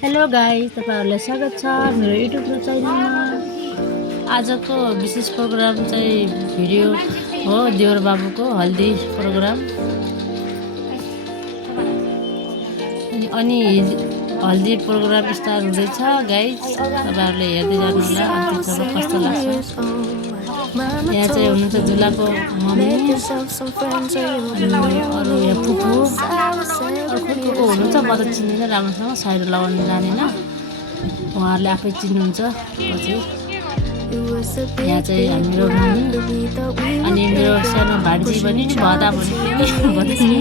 Hello guys, तपाईहरुलाई स्वागत छ मेरो युट्युब च्यानलमा। आजको विशेष प्रोग्राम चाहिँ भिडियो हो देवर बाबुको हल्दी प्रोग्राम। अनि हल्दी प्रोग्राम स्टार्ट हुँदैछ गाइस, तपाईहरुले हेर्दै जानु होला अन्तिमसम्म कस्तो लाग्छ। यहाँ चाहिँ हुनुहुन्छ दुलाको मम्मी अनि अरू यहाँ फुपू अरू को हुनुहुन्छ म त चिन्दिनँ राम्रोसँग, साइड लगाउनु जानेन, उहाँहरूले आफै चिन्नुहुन्छ पछि। यहाँ चाहिँ हाम्रो मम्मी अनि मेरो सानो भान्जी पनि भदा भनिनी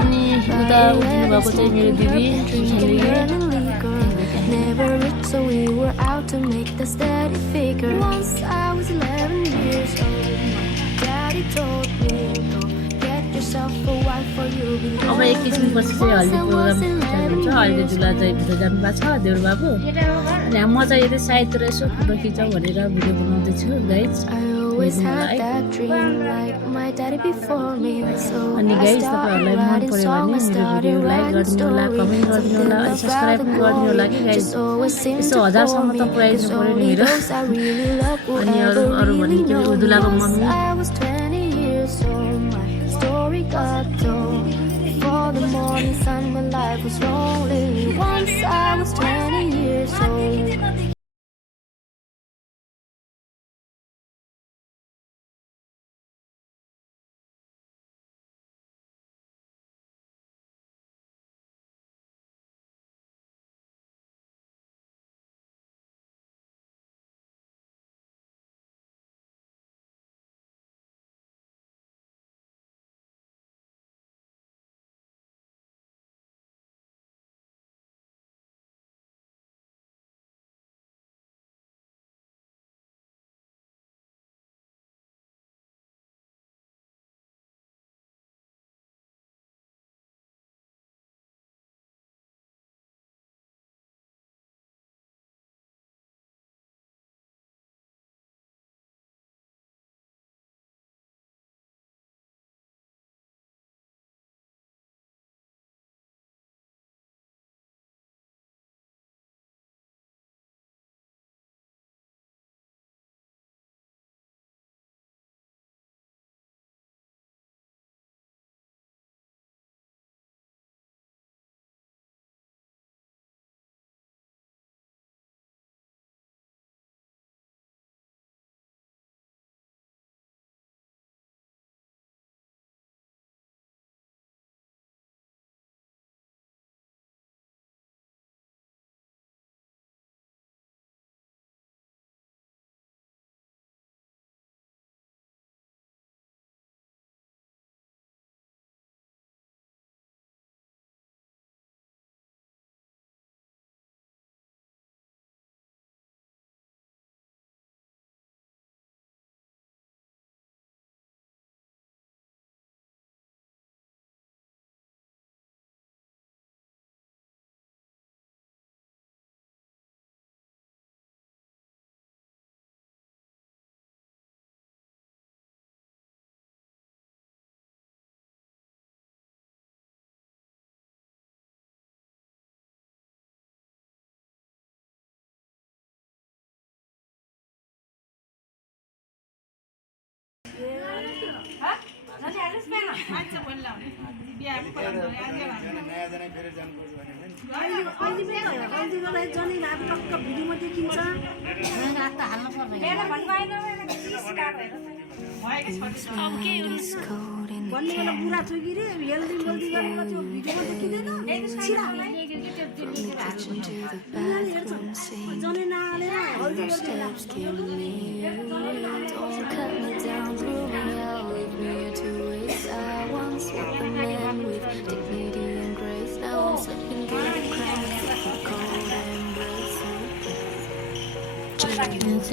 अनि उता उठ्नु भएको चाहिँ मेरो दिदी Never rich, so we were out to make the steady figure. Once I was 11 years old, Daddy told me, go get yourself a wife or you'll be dead. अब एकैछिनपछि चाहिँ हल्दी प्रोग्राम हुन्छ। अहिले दुला चाहिँ भित्र जानुभएको छ देउर बाबु। अनि म चाहिँ यतै साइडतिर यसो फोटो खिचौँ भनेर भिडियो बनाउँदैछु गाइज। अनि गाइज तपाईहरुलाई मन पर्यो भने मेरो भिडियो लाइक गरिदिनु होला, कमेन्ट गरिदिनु होला, अनि सब्स्क्राइब पनि गरिदिनु होला कि गाइज। यसो 1000 सम्म त पुर्याइदिनु पर्यो नि मेरो। अनि अरू भनेको दुलाको mummy For the morning sun, my life was rolling. Once I was 20 years old.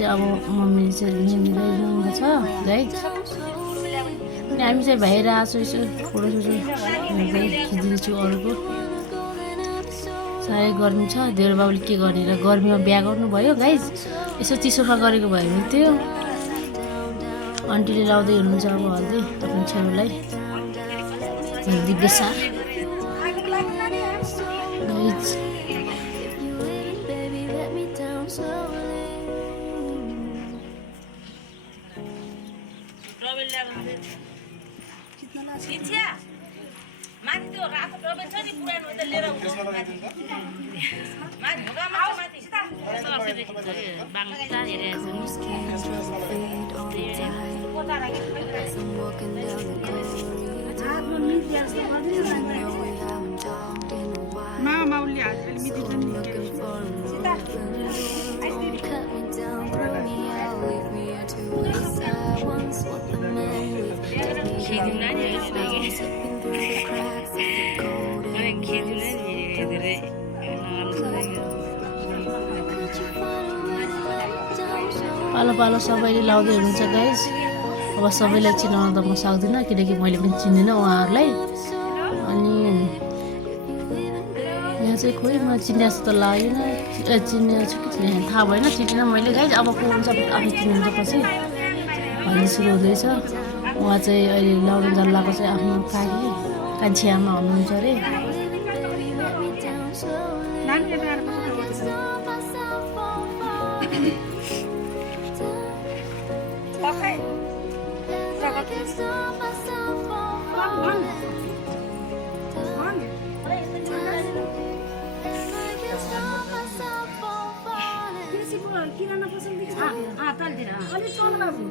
अब मम्मीले चाहिँ लिइदिनु छ गाइज। अनि हामी चाहिँ बाहिर आएको यसो फोटो सोटो खिचिदिन्छु अरूको। साह्रै गर्मी छ, देउर बाबुले के गरेर गर्मीमा बिहा गर्नुभयो गाइज। यसो चिसोमा गरेको भयो भने त्यो आन्टीले लाउँदै हुनुहुन्छ अब हल्दी आफ्नो छोरीलाई हेल्दी बेसार गाइज। इच्छा माथि त्यो रातो डबे छ नि पुरानो त लिएर आउँछ माथि माथि ढोकामा छ माथि बाङटार हेरेको माउली हालेर पालो पालो सबैले लाउँदै हुनुहुन्छ गाइस। अब सबैलाई चिनाउन त म सक्दिनँ किनकि मैले पनि चिन्दिनँ उहाँहरूलाई। अनि यहाँ चाहिँ खोइ म चिने जस्तो त लागेन, चिने छु कि चिने थाहा भएन, चिनेन मैले गाइस। अब को हुन्छ आफै चिनिन्छ पछि भन्ने सुरु हुँदैछ। उहाँ चाहिँ अहिले लाउनु जल्लाको चाहिँ आफ्नो कान्छी आमा हुनुहुन्छ अरे। किराना पसल दिन्छ तलतिर अलि चल बाबु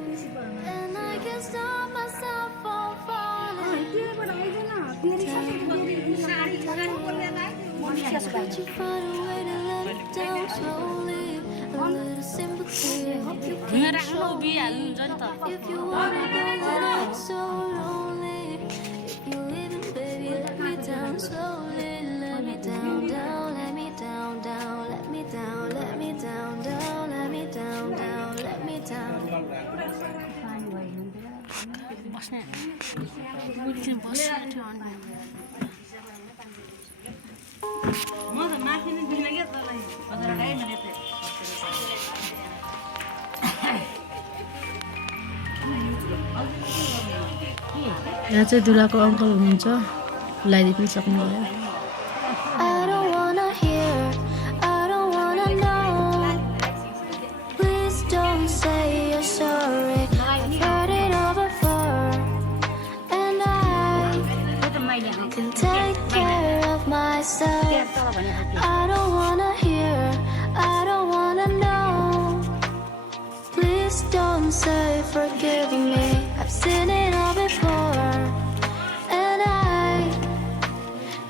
राख्नु बिहाल्नुहुन्छ नि त। यहाँ चाहिँ दुलाको अङ्कल हुनुहुन्छ, लगाइदिनु पनि सक्नुभयो। I don't wanna hear, I don't wanna know. Please don't say forgive me. I've seen it all before, and I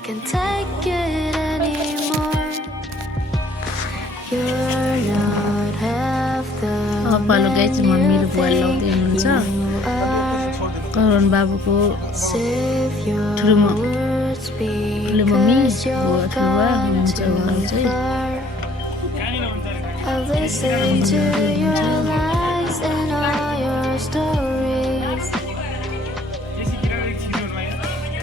can't take it anymore. You're not half the पालो गाई चाहिँ मम्मीले बुवाले लाउँदै हुनुहुन्छ। करण बाबुको ठुलो मम्मी ठुलो बुवा हुनुहुन्छ उहाँहरू चाहिँ। I've listened to your lies and all your stories.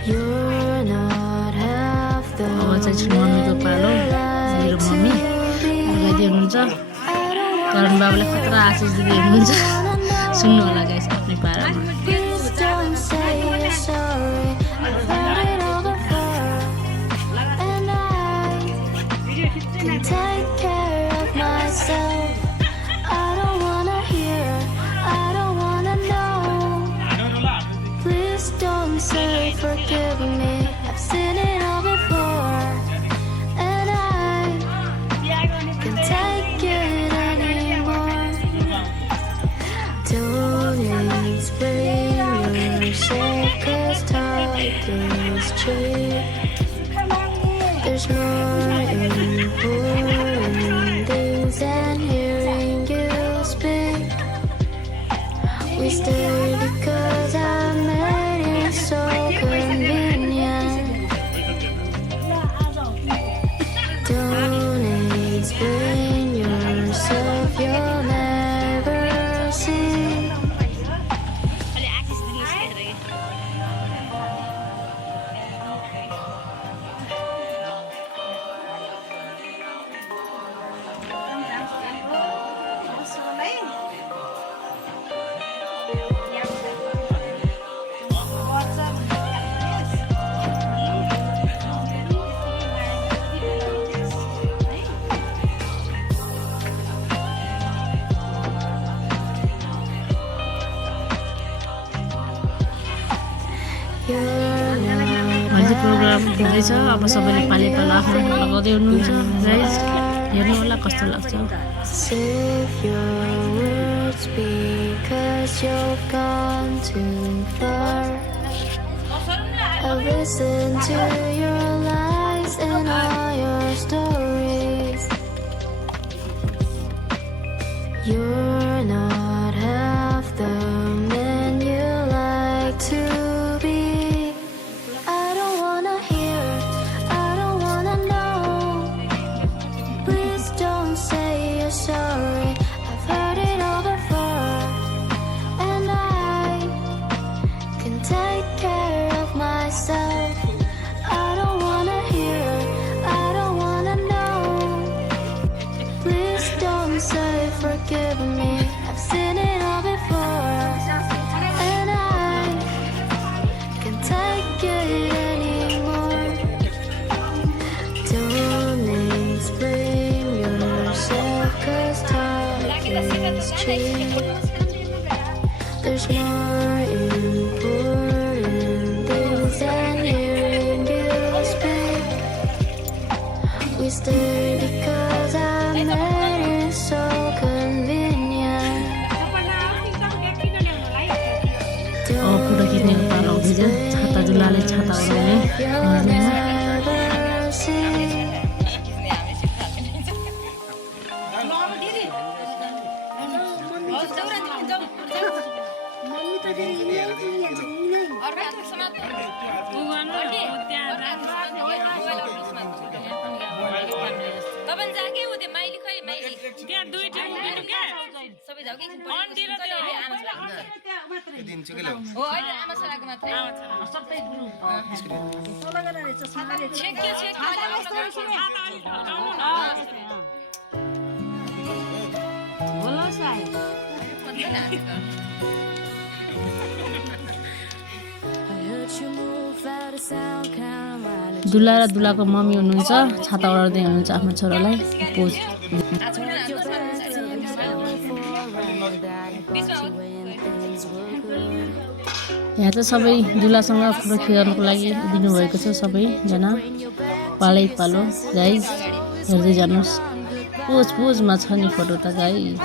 You're not half the अब चाहिँ मम्मीको पालो, मेरो मम्मी लगाइदिए हुनुहुन्छ। करण बाबुलाई खतरा आशिष दिँदै हुनुहुन्छ, सुन्नु होला गाइस आफ्नै पारामा। Please don't say you're sorry. I've heard it all before, and I can take care of myself. I don't wanna hear, I don't wanna know. Please don't say forgive me. I've seen it all before, and I can take it anymore. Don't explain yourself, 'cause talking is cheap. There's more important things than hearing you speak. We stay because I made it so convenient. Don't explain yourself, you'll never see. हुँदैछ अब सबैले पाले पालो आफ्नो लगाउँदै हुनुहुन्छ guys हेर्नु होला कस्तो लाग्छ Save your words because you've gone too far. I've listened to your lies and all your stories. You're not half the man you like to be. I don't wanna hear, I don't wanna know. Please don't say you're sorry. I've heard it all before, and I can take care of myself. I don't wanna hear, I don't wanna know. Please don't say forgive me. I've seen it all before, and I can't take it anymore. Don't explain yourself, 'cause talk is cheap. There's more important things than hearing you speak. We stay because I made it so convenient. Photo खिच्ने पालो हुँदैछ छाता जुलाले छाता ओढाउने Never see. तपाईं जाके उ त्यो Miley खै माइली त्यहाँ दुईटा उभिनु क्या सबै जाऊ कि अन्डीर त्यो दिन्छु के ल्याउ हो अहिले आमा छोराको मात्रै सबै ग्रुप छेक्यो होला सायद I heard you move out of sound count while it दुला र दुलाको मम्मी हुनुहुन्छ छाता ओढाउँदै हुनुहुन्छ आफ्नो छोरालाई पोज यहाँ चाहिँ सबै दुलासँग फोटो खिचाउनुको लागि उभिनु भएको छ सबैजना पालै पालो गाइज हेर्दै जानुहोस् पोज पोजमा छ नि फोटो त guys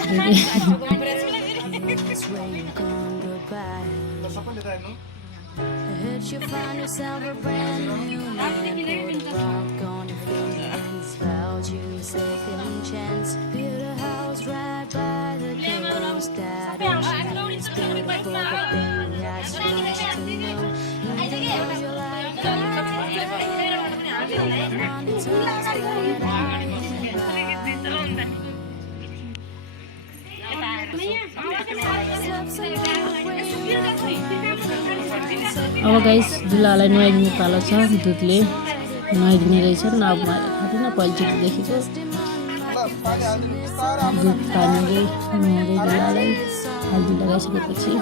I heard you find yourself a brand new man. Put a rock on your finger and spelled you second chance. Built a house right by the coast. That ocean's beautiful, but baby, I still need to know. Even though you like that, many times that I अब guys दुलालाई नुहाइदिने पालो छ दुधले नुहाइदिने रहेछन् अब मैले थाहा थिएन पहिलोचोटि देखेको दुध पानीले नुहाउँदै दुलालाई हल्दी लगाइसकेपछि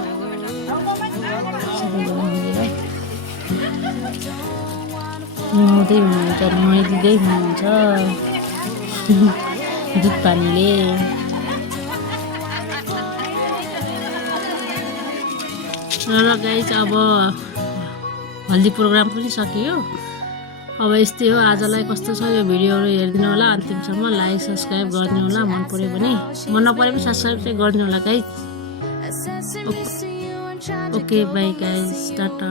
सबैजना मिलेर नुहाउँदै हुनुहुन्छ नुहाइदिँदै हुनुहुन्छ दुध पानीले र गाइस अब हल्दी प्रोग्राम पनि सकियो अब यस्तै हो आजलाई कस्तो छ यो भिडियोहरू हेरिदिनु होला अन्तिमसम्म लाइक सब्सक्राइब गर्नु होला मन पर्यो भने मन नपरे पनि सब्सक्राइब चाहिँ गर्नु होला guys okay by guys Tata